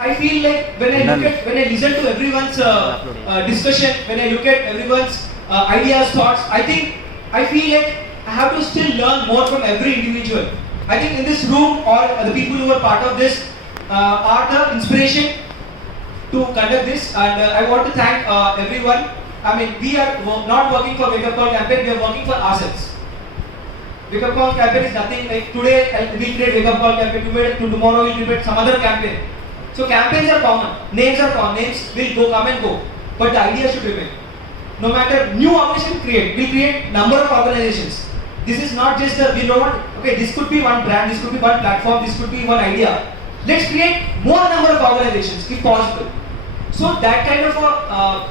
I feel like when I listen to everyone's discussion, when I look at everyone's ideas, thoughts, I feel like I have to still learn more from every individual. I think in this room or the people who are part of this are the inspiration to conduct this, and I want to thank everyone. I mean, we are not working for Wake Up Call campaign, we are working for ourselves. Wake Up Call campaign is nothing like today we create Wake Up Call campaign, tomorrow we'll create some other campaign. So campaigns are common, names are common, names will come and go, but the idea should remain. No matter new organization we'll create number of organizations. This is not just we don't want, okay, this could be one brand, this could be one platform, this could be one idea. Let's create more number of organizations if possible. So that kind of a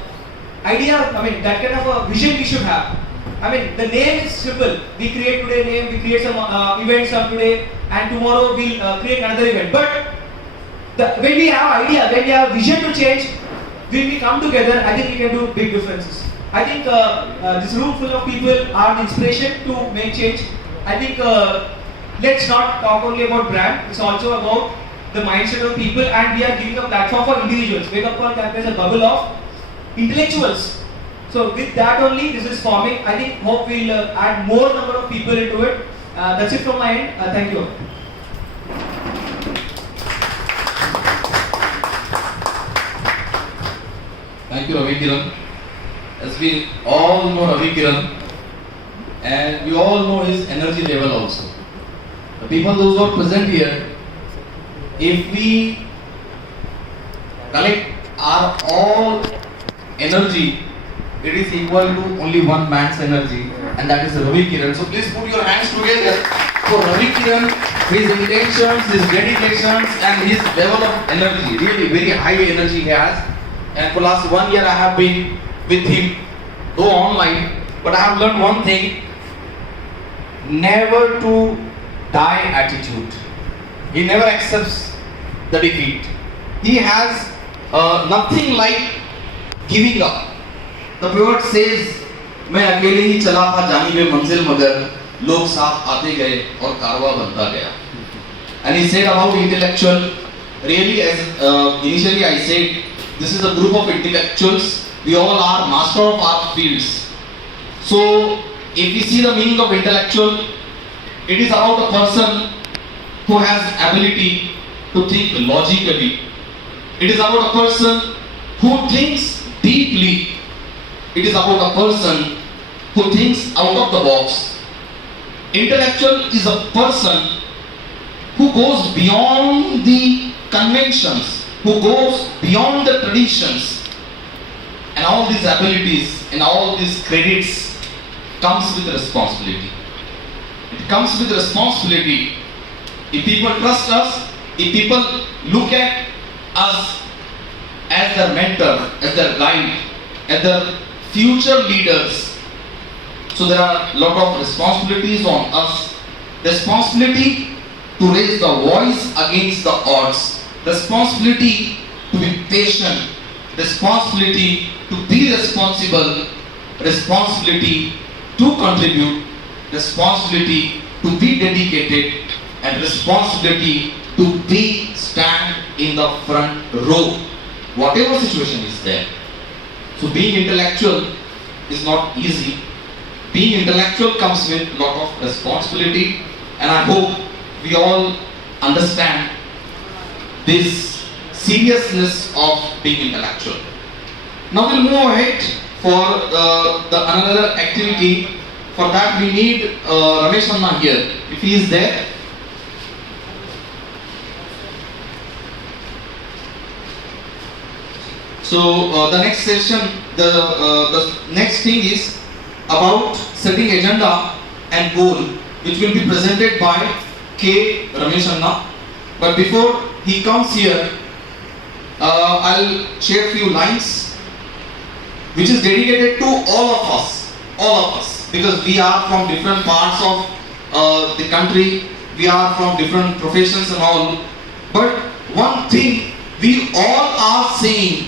idea, I mean that kind of a vision we should have. I mean the name is simple. We create today name, we create some events of today, and tomorrow we'll create another event. But when we have idea, when we have vision to change, when we come together, I think we can do big differences. I think this room full of people are the inspiration to make change. I think let's not talk only about brand, it's also about the mindset of people, and we are giving a platform for individuals. Wake Up Call campaign is a bubble of intellectuals. So with that only, this is forming. I think hope we'll add more number of people into it. That's it from my end. Thank you. Thank you, Ravi Kiran. As we all know Ravi Kiran, and we all know his energy level also. The people those who are present here, if we collect our all energy, it is equal to only one man's energy, and that is Ravi Kiran. So please put your hands together for Ravi Kiran, his intentions, his dedications, and his level of energy. Really very high energy he has. And for last 1 year I have been with him, though online, but I have learned one thing: never to die attitude. He never accepts the defeat. He has nothing like giving up. The poet says, मैं अकेले ही चला था जानी में मंजिल मगर लोग साथ आते गए और कारवां बनता गया. And he said about intellectual, really as initially I said, this is a group of intellectuals. We all are master of our fields. So if we see the meaning of intellectual, it is about a person who has ability to think logically. It is about a person who thinks deeply. It is about a person who thinks out of the box. Intellectual is a person who goes beyond the conventions, who goes beyond the traditions, and all these abilities and all these credits comes with responsibility. It comes with responsibility. If people trust us, if people look at us as their mentor, as their guide, as their future leaders, so there are a lot of responsibilities on us. Responsibility to raise the voice against the odds. Responsibility to be patient. Responsibility to be responsible. Responsibility to contribute. Responsibility to be dedicated. And responsibility to be stand in the front row, whatever situation is there. So being intellectual is not easy. Being intellectual comes with a lot of responsibility, and I hope we all understand this seriousness of being intellectual. Now we'll move ahead for another activity. For that we need Ramesh Anna here, if he is there. So the next session, the next thing is about setting agenda and goal, which will be presented by K. Ramesh Anna. But before he comes here, I'll share a few lines, which is dedicated to all of us, because we are from different parts of the country, we are from different professions and all. But one thing we all are saying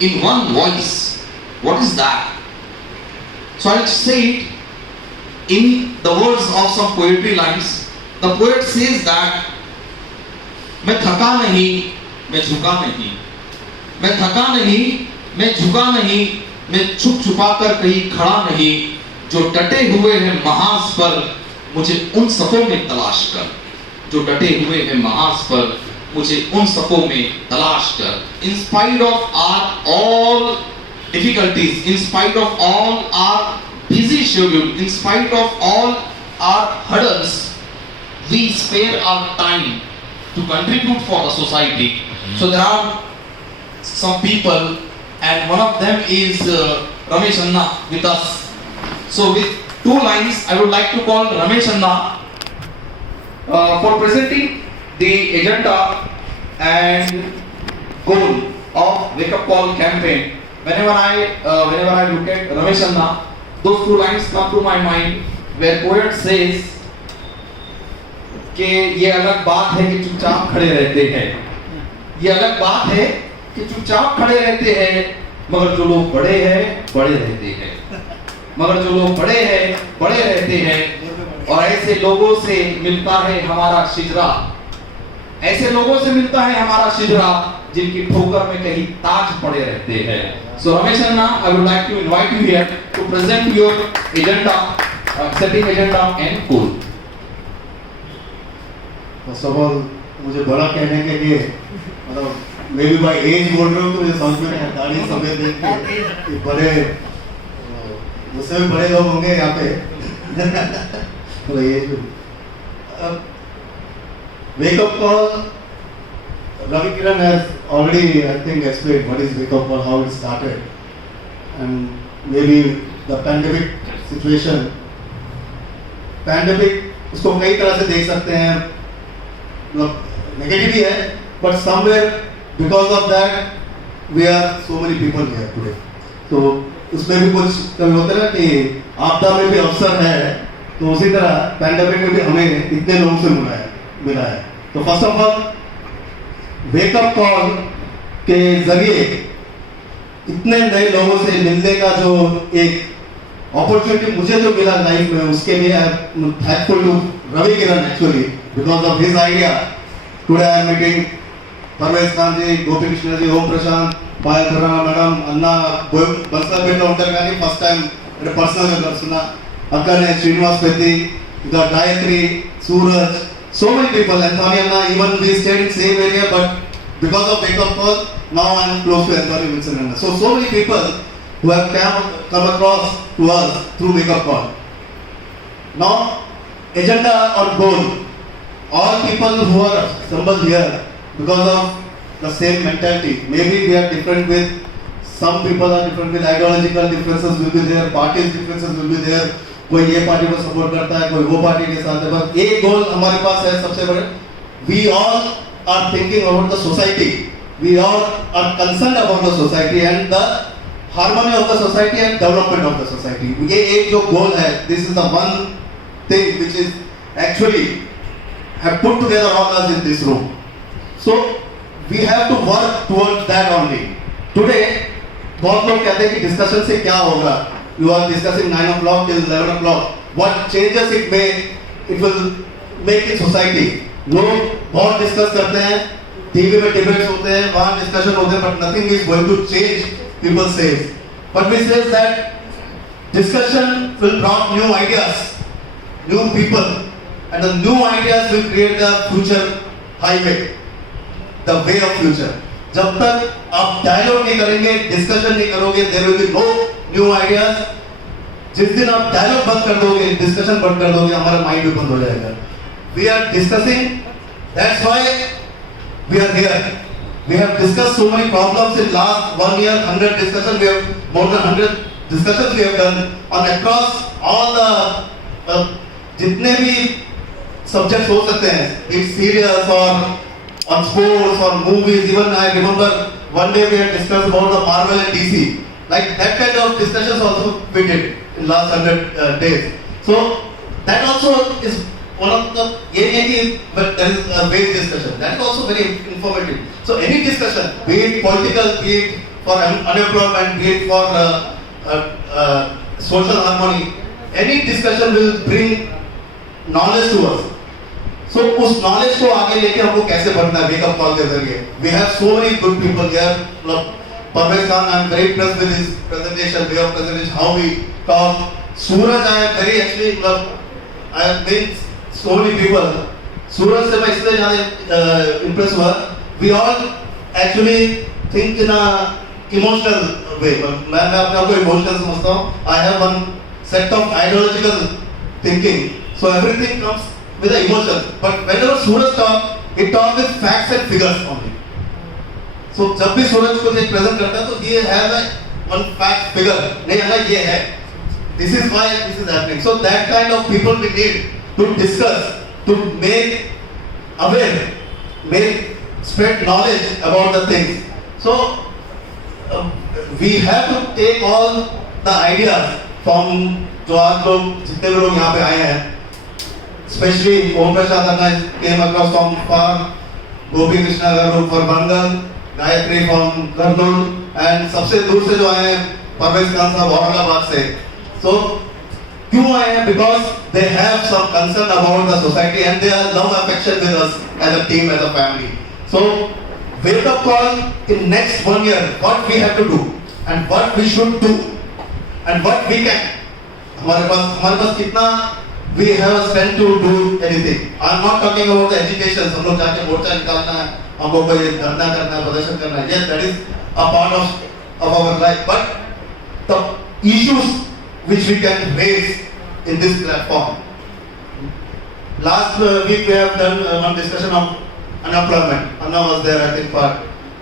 in one voice. What is that? So I'll say it in the words of some poetry lines. The poet says that मैं थका नहीं, मैं झुका नहीं, मैं थका नहीं, मैं झुका नहीं, मैं छुप छुपा कर कहीं खड़ा नहीं, जो डटे हुए हैं महाज पर मुझे उन सफों में तलाश कर, जो डटे हुए हैं महाज पर मुझे उन सफों में तलाश कर. In spite of our all difficulties, in spite of all our busy schedule, in spite of all our hurdles, we spare our time to contribute for the society. So there are some people, and one of them is Ramesh Anna with us. So with two lines, I would like to call Ramesh Anna for presenting the agenda and goal of Wake Up Call campaign. Whenever I look at Ramesh Anna, those two lines come to my mind, where poet says कि ये अलग बात है कि चुपचाप खड़े रहते हैं, ये अलग बात है कि चुपचाप खड़े रहते हैं, मगर जो लोग बड़े हैं बड़े रहते हैं, मगर जो लोग बड़े हैं बड़े रहते हैं. और ऐसे लोगों से मिलता है हमारा शिजरा, ऐसे लोगों से मिलता है हमारा शिजरा, जिनकी ठोकर में कहीं ताज पड़े रहते हैं. So Ramesh Anna, I would like to invite you here to present your agenda, setting agenda and goal. First of all मुझे बड़ा कहने के लिए, मतलब मैं भी बाय एज बोल रहा हूँ तो मुझे समझ में नहीं आता, दाढ़ी सफेद देख के बड़े मुझसे भी बड़े लोग होंगे यहाँ पे. तो as wake up call, Ravi Kiran has already, I think, explained what is Wake Up Call, how it started, and maybe the pandemic situation. Pandemic उसको कई तरह से देख सकते हैं, मतलब नेगेटिव ही है, but somewhere because of that we are so many people here today. तो उसमें भी कुछ कभी होता है ना कि आपदा में भी अवसर है, तो उसी तरह पैंडेमिक में भी हमें इतने लोगों से मिला है. तो first of all wake up call के जरिए इतने नए लोगों से मिलने का जो एक अपॉर्चुनिटी मुझे जो मिला लाइफ में, उसके लिए I am thankful to Ravi Kiran actually, because of his idea. Today I am meeting Parvez Khan ji, Gopi Krishna ji, Om Prashant, Payal Khurana madam, Anna Bansalapet ఉంటారు కానీ ఫస్ట్ టైం అంటే పర్సనల్ గా కలుస్తున్నా. అక్కనే శ్రీనివాస్ పెద్ది, ఇంకా Gayatri, Suraj, so many people, Anthony Anna, even we stayed in same area, but because of Wake Up Call, now I am close to Anthony Wilson Anna. So many people who have come across to us through Wake Up Call. Now, agenda or goal, all people who are assembled here because of the same mentality. Maybe we are different with, some people are different with, ideological differences will be there, parties differences will be there. कोई ये party को support करता है, कोई वो party के साथ है, बस एक गोल हमारे पास है सबसे बड़े. We all are thinking about the society. We all are concerned about the society and the harmony of the society and development of the society. ये एक जो goal है, this is the one thing which is actually have put together all us in this room. So we have to work towards that only. Today बहुत लोग कहते हैं कि discussion से क्या होगा. You are discussing 9 o'clock till 11 o'clock. What changes it will make in society. लोग बहुत डिस्कस करते हैं, टीवी में डिबेट्स होते हैं, वहाँ डिस्कशन होते हैं, but nothing is going to change. People say, but we say that discussion will bring new ideas, new people, and the new ideas will create the future highway, the way of future. जब तक आप dialogue नहीं करेंगे, discussion नहीं करोगे, there will be no new ideas. जिस दिन आप डायलॉग बंद कर दोगे, डिस्कशन बंद कर दोगे, हमारा माइंड भी बंद हो जाएगा. We are discussing, that's why we are here. We have discussed so many problems in last 1 year, 100 discussions, we have more than 100 discussions we have done on across all the जितने भी subjects हो सकते हैं, it's serious or on sports or movies. Even I remember one day we had discussed about the Marvel and DC. Like that kind of discussions also we did in last 100 days. So that also is one of the but there is a base discussion. That is also very informative. So any discussion, be it political, be it for unemployment, be it for social harmony, any discussion will bring knowledge to us. सो उस knowledge को आगे लेके हमको कैसे बढ़ना है wake up call के जरिए. We have so many good people here. मतलब Parvez Khan, I am very impressed with his presentation, way of presentation, how he talk. Suraj, I am very actually, मतलब I have been so many people. सूरज से मैं इसलिए ज़्यादा impressed हुआ. We all actually think in a emotional way. मैं अपने आप को emotional समझता हूँ. I have one set of ideological thinking. So everything comes with the emotion. But whenever Suraj talk, he talk with facts and figures only. So जब भी सूरज को एक प्रेजेंट करता है तो he have a one fact figure. नहीं है ये है. This is why this is happening. So that kind of people we need to discuss, to make aware, make spread knowledge about the things. So we have to take all the ideas from जो आप लोग जितने भी लोग यहाँ पे आए हैं, especially Om Prasad Anna came across from far, Gopi Krishna Garu for Bangal, Gayatri from Kurnool, and सबसे दूर से जो आए हैं परवेज खान साहब औरंगाबाद से. So क्यों आए हैं? Because they have some concern about the society and they are love affection with us as a team, as a family. So wake up call in next 1 year, what we have to do and what we should do and what we can. हमारे पास कितना we have strength to do anything. I am not talking about the education. हम लोग जाके मोर्चा निकालना है, हमको कोई धरना करना है, प्रदर्शन करना है. Yes, that is a part of our life. But the issues which we can raise in this platform. Last week we have done one discussion of unemployment. Anna was there, I think, part.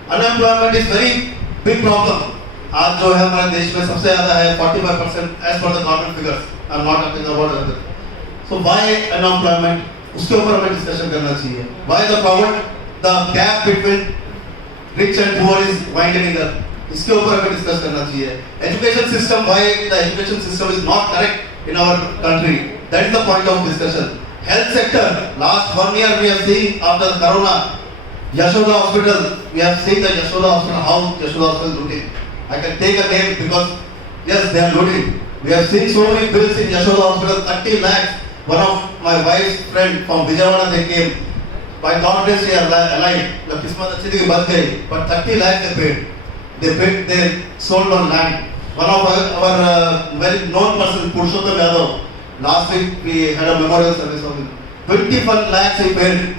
Unemployment is very big problem. आज जो है हमारे देश में सबसे ज़्यादा है 45% as per the government figures. I am not talking about other. So why unemployment? उसके ऊपर हमें discussion करना चाहिए. Why the poverty, the gap between rich and poor is widening up. इसके ऊपर हमें discuss करना चाहिए. Education system, why the education system is not correct in our country. That is the point of discussion. Health sector, last 1 year we have seen after the corona, Yashoda Hospital, we have seen the Yashoda Hospital, how Yashoda Hospital is looting. I can take a name because yes, they are looting. We have seen so many bills in Yashoda Hospital, 30 lakhs. One of my wife's friend from Vijayawada, they came. By God grace, they are alive. The kismat अच्छी थी कि बच गई. But 30 lakhs they paid. They sold on land. One of our very known person, Purushottam Yadav, last week we had a memorial service of him. 21 lakhs he paid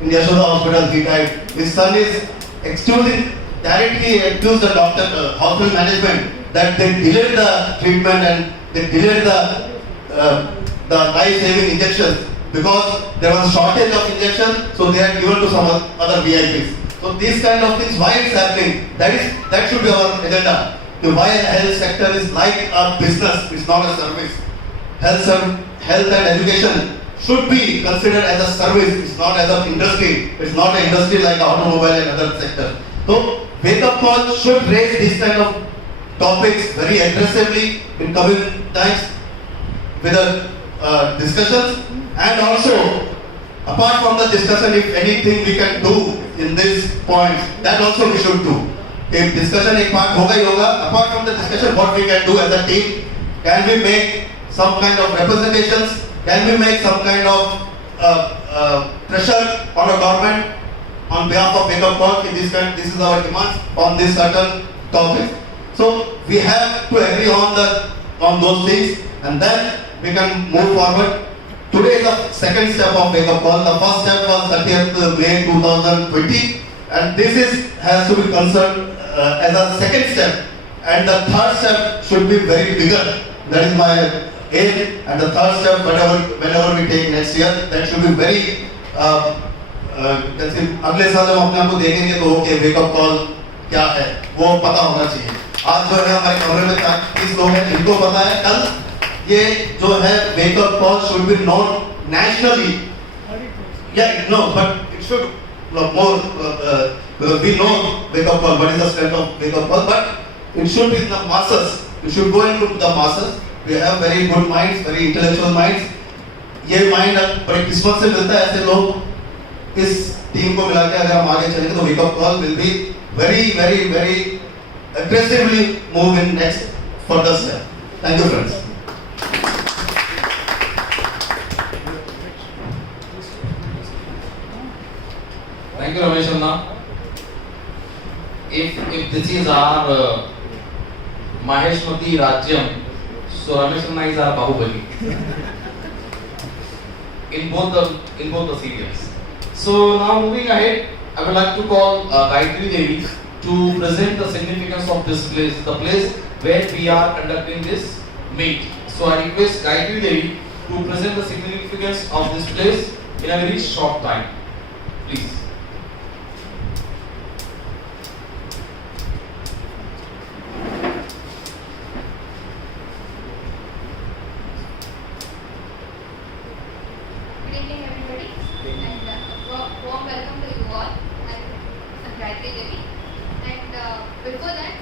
in Yashoda Hospital. He died. His son is directly accused the doctor, hospital management, that they delayed the treatment and they delayed the life-saving injections because there was a shortage of injection, so they had given to some other VIPs. So these kind of things, why it's happening? That should be our agenda. The why health sector is like a business, it's not a service. Health and education should be considered as a service, it's not as an industry. It's not an industry like automobile and other sectors. So wake up call should raise these kind of topics very aggressively in coming times with the discussions, and also apart from the discussion, if anything we can do in these points, that also we should do. If discussion एक part होगा ही होगा, apart from the discussion, what we can do as a team? Can we make some kind of representations? Can we make some kind of pressure on the government on behalf of wake up call? This is our demands on this certain topic. So we have to agree on those things, and then we can move forward. Today is the second step of wake up call. The first step was 30th May 2020, and this has to be considered as a second step, and the third step should be very bigger. That is my aim, and the third step, whenever we take next year, that should be very अगले साल जब अपने आप को देखेंगे तो okay वेक up call क्या है वो पता होना चाहिए. आज जो है हमारे कमरे में 30 लोग हैं जिनको पता है, कल ये जो है वेक up call should be known nationally. No, but it should more because we know wake up call, what is the strength of wake up call, but it should be in the masses. It should go into the masses. We have very good minds, very intellectual minds. ये mind बड़ी किस्मत से मिलता है ऐसे लोग. इस team को मिला के अगर हम आगे चलेंगे तो वेक up call will be very aggressively move in next further step. Thank you, friends. Thank you, Ramesh Anna. If this is our Maheshmati Rajyam, so Ramesh Anna is our Bahubali. in both the serials. So now moving ahead, I would like to call Gayatri Devi to present the significance of this place, the place where we are conducting this meet. So I request Gayatri Devi to present the significance of this place in a very short time. Please. Good evening, everybody, and warm welcome to you all. I'm Gayatri Devi, and before that,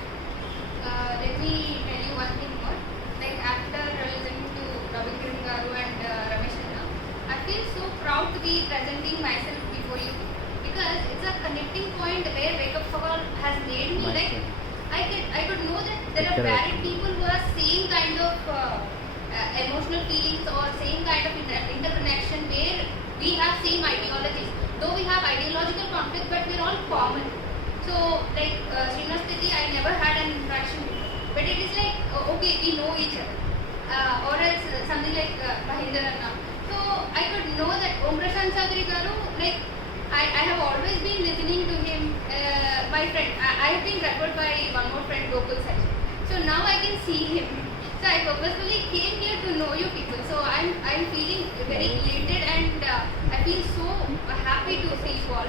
let me tell you one thing more. Like after listening to Ravi Kiran Garu and Ramesh Anna, I feel so proud to be presenting myself before you because it's a connecting point where Wake Up Call has made me like I could know that there are varied people who are same kind of emotional feelings or same kind of interconnection where we have same ideologies. Though we have ideological conflict, but we're all common. So, like Srinivas Titi, I never had an interaction with her. But it is like, okay, we know each other. Or else something like Mahinder Anna. So, I could know that Om Prashant Chaudhary Garu, like, I have always been listening to him. My friend, I have been referred by one more friend, Gokul Sajjan. So, now I can see him. So I purposefully came here to know you people. So I'm feeling very elated and I feel so happy to see you all.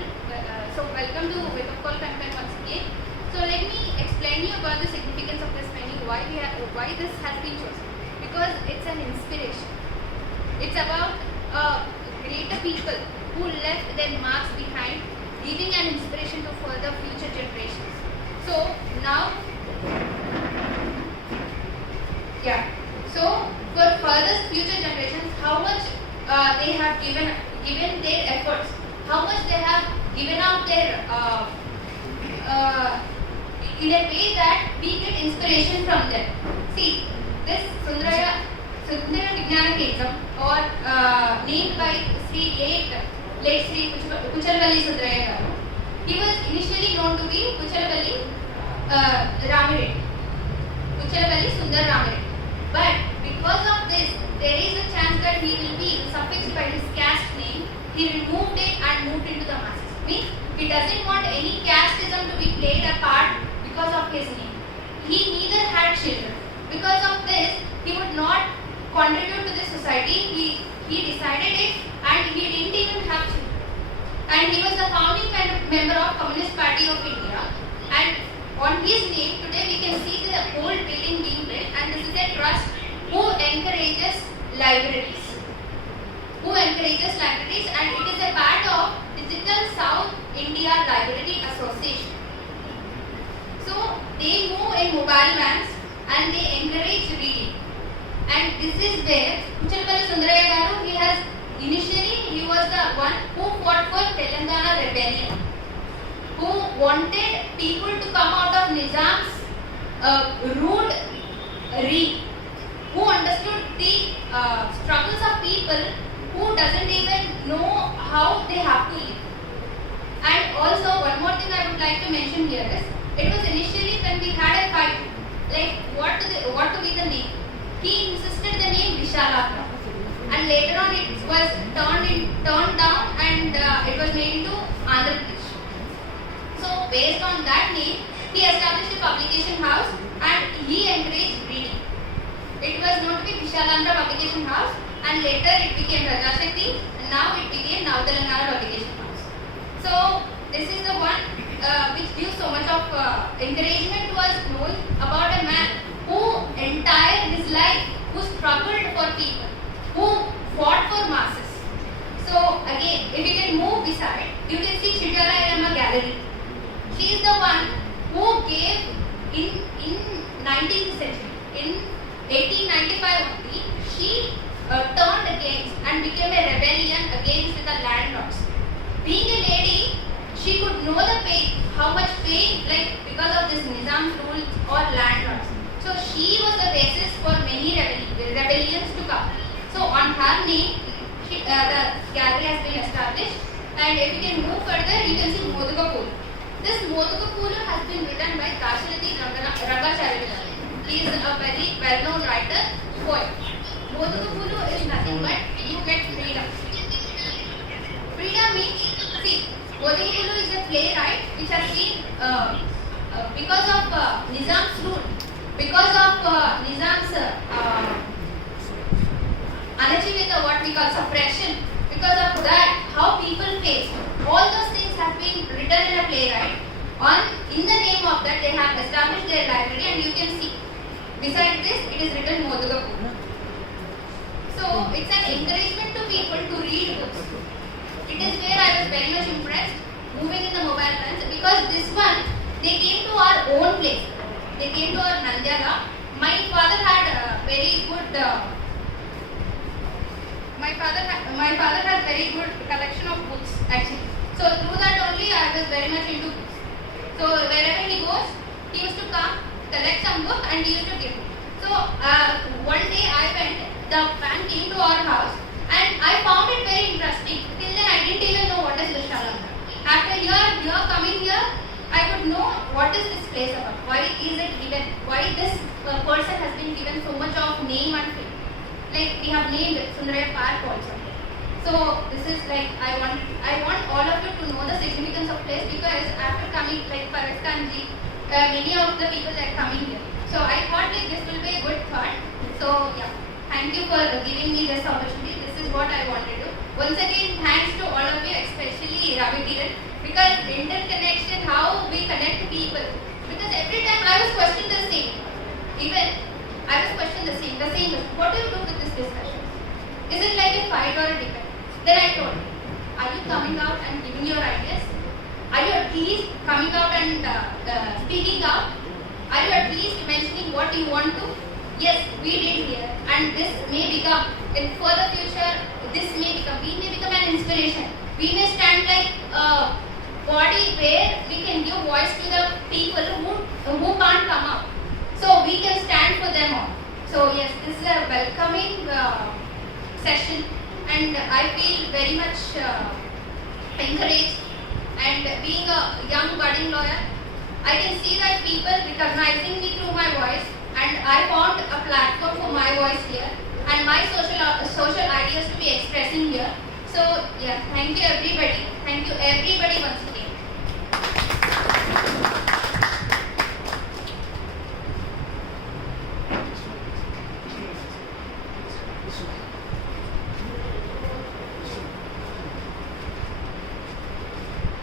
So welcome to Wake Up Call campaign once again. So let me explain you about the significance of this venue. Why this has been chosen? Because it's an inspiration. It's about greater people who left their marks behind, leaving an inspiration to further future generations. So now. Yeah. So for further future generations, how much they have given their efforts, how much they have given out their in a way that we get inspiration from them. See, this Sundara Vijnana Kendram or named by late Sri Puchalpalli Sundaraya Garu. He was initially known to be Puchalpalli Ramireddy. Puchalpalli Sundar Ramireddy. But because of this, there is a chance that he will be suffixed by his caste name. He removed it and moved into the masses. Means he doesn't want any casteism to be played a part because of his name. He neither had children. Because of this, he would not contribute to the society. He decided it and he didn't even have children. And he was the founding member of Communist Party of India. And on his name, today we can see the whole building being built, and this is a trust who encourages libraries. And it is a part of Digital South India Library Association. So they move in mobile vans and they encourage reading. And this is where Puchalpalli Sundaraya Garu, he was the one who fought for Telangana rebellion, who wanted people to come out of Nizam's rude reign, who understood the struggles of people who doesn't even know how they have to live. And also one more thing I would like to mention here is, it was initially when we had a fight, like what to be the name. He insisted the name Vishalatra, and later on it was turned down and it was made into Andhra Pradesh. So based on that name, he established a publication house and he encouraged reading. It was known to be Vishalandra Publication House, and later it became Rajashakti, and now it became Now Telangana Publication House. So this is the one which gives so much of encouragement to us, knowing about a man who entire his life, who struggled for people, who fought for masses. So again, if you can move beside, you can see Chityala Ayamma Gallery. She is the one who gave in 19th century, in 1895 only, she turned against and became a rebellion against the landlords. Being a lady, she could know the pain, how much pain, like because of this Nizam's rule or landlords. So she was the basis for many rebellions to come. So on her name, the gallery has been established. And if you can move further, you can see Modukapulu. This Modukapulu has been written by Dasharathy Rangacharya. He is a very well-known writer, poet. Modukapulu is nothing but you get freedom. Freedom means, see, Modukapulu is a playwright which has been, because of Nizam's rule, because of Nizam's Anachivita, what we call suppression, because of that, how people face, all those things have been written in a playwright. In the name of that, they have established their library, and you can see, besides this, it is written Modukapulu. So, it's an encouragement to people to read books. It is where I was very much impressed, moving in the mobile phones, because this one, they came to our own place. They came to our Nandyaga. My father had a very good, my father has very good collection of books actually. So through that only I was very much into books. So wherever he goes, he used to come, collect some book and he used to give. So one day I went, the man came to our house and I found it very interesting. Till then I didn't even know what is Vishalamandra. After coming here, I could know what is this place about, why is it given, why this person has been given so much of name and fame. Like we have named Sundaraya Park also. So this is like I want all of you to know the significance of place, because after coming, like Parakkanji, many of the people are coming here. So I thought like this will be a good thought. So yeah, thank you for giving me this opportunity. This is what I wanted to. Once again, thanks to all of you, especially Ravi Kiran, because interconnection, how we connect people. Because every time I was questioning the same. Even I was questioning the same. What do you do with this discussion? Is it like a fight or a debate? Then I told, are you coming out and giving your ideas? Are you at least coming out and speaking out? Are you at least mentioning what you want to? Yes, we did here, and this may become, for the future, we may become an inspiration. We may stand like a body where we can give voice to the people who can't come out. So we can stand for them all. So yes, this is a welcoming session, and I feel very much encouraged. And being a young budding lawyer, I can see that people recognizing me through my voice, and I found a platform for my voice here and my social ideas to be expressing here. So yeah, thank you everybody. Thank you everybody once again.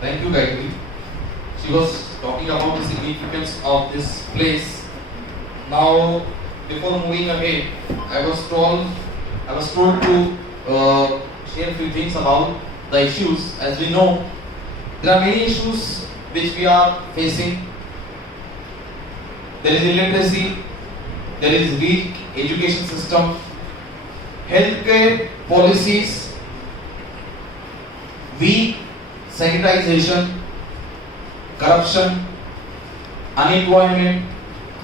Thank you, Gayatri. She was talking about the significance of this place. Now, before moving ahead, I was told to share a few things about the issues. As we know, there are many issues which we are facing. There is illiteracy, there is weak education system, healthcare policies, weak sanitization, corruption, unemployment,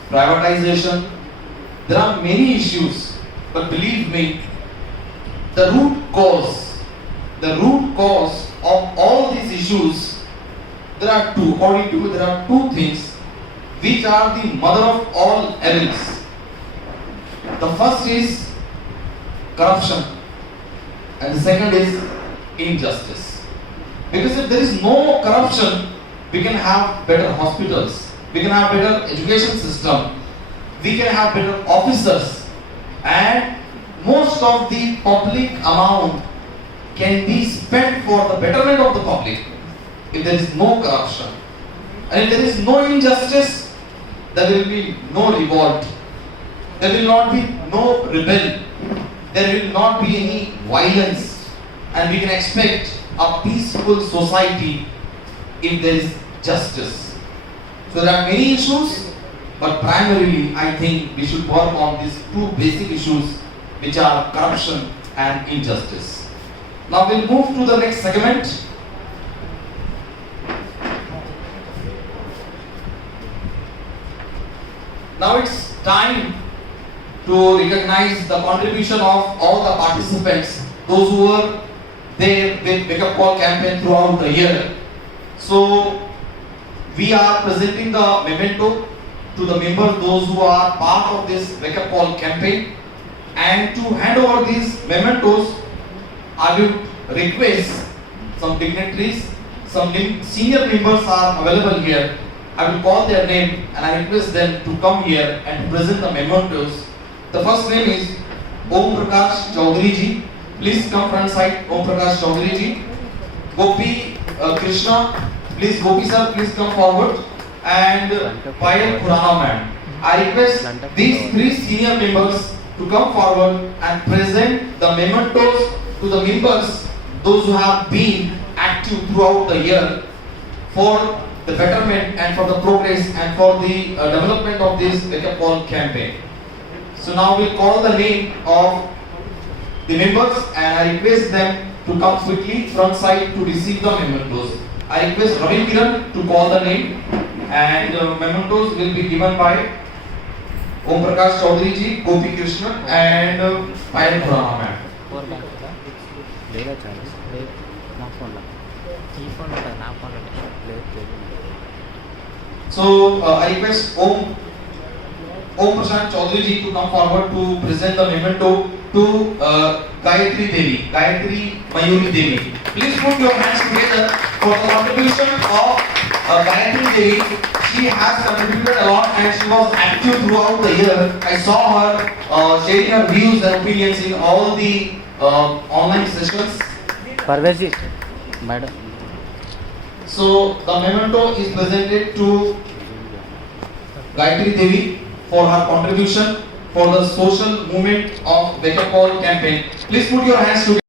privatization. There are many issues, but believe me, the root cause of all these issues, there are two things which are the mother of all evils. The first is corruption, and the second is injustice. Because if there is no corruption, we can have better hospitals, we can have better education system, we can have better officers, and most of the public amount can be spent for the betterment of the public if there is no corruption. And if there is no injustice, there will be no revolt, there will not be no rebel, there will not be any violence, and we can expect a peaceful society if there is justice. So there are many issues, but primarily I think we should work on these two basic issues, which are corruption and injustice. Now we'll move to the next segment. Now it's time to recognize the contribution of all the participants, those who were their wake up call campaign throughout the year. So we are presenting the memento to the members, those who are part of this wake up call campaign. And to hand over these mementos, I would request some dignitaries, some senior members are available here. I will call their name and I request them to come here and to present the mementos. The first name is Om Prakash Chaudhary ji. Please come front side, Om Prakash Chaudhary ji. Gopi Krishna, please Gopi sir, please come forward. And Payal Khurana ma'am. I request these three senior members to come forward and present the mementos to the members, those who have been active throughout the year for the betterment and for the progress and for the development of this wake up call campaign. So now we'll call the name of the members and I request them to come quickly front side to receive the mementos. I request Ravi Kiran to call the name and mementos will be given by Om Prakash Chaudhary ji, Gopi Krishna and Payal Khurana ma'am. Power bank కదా లేదా charge లేదు నా ఫోన్లో ఈ ఫోన్లో ఉంటుంది నా ఫోన్లో లేదు So I request Om Prashant Chaudhary ji to come forward to present the memento to Gayatri Devi, Gayatri Mayuri Devi. Please put your hands together for the contribution of Gayatri Devi. She has contributed a lot and she was active throughout the year. I saw her sharing her views and opinions in all the online sessions. Parvez ji madam So the memento is presented to Gayatri Devi for her contribution for the social movement of Wake Up Call campaign. Please put your hands together.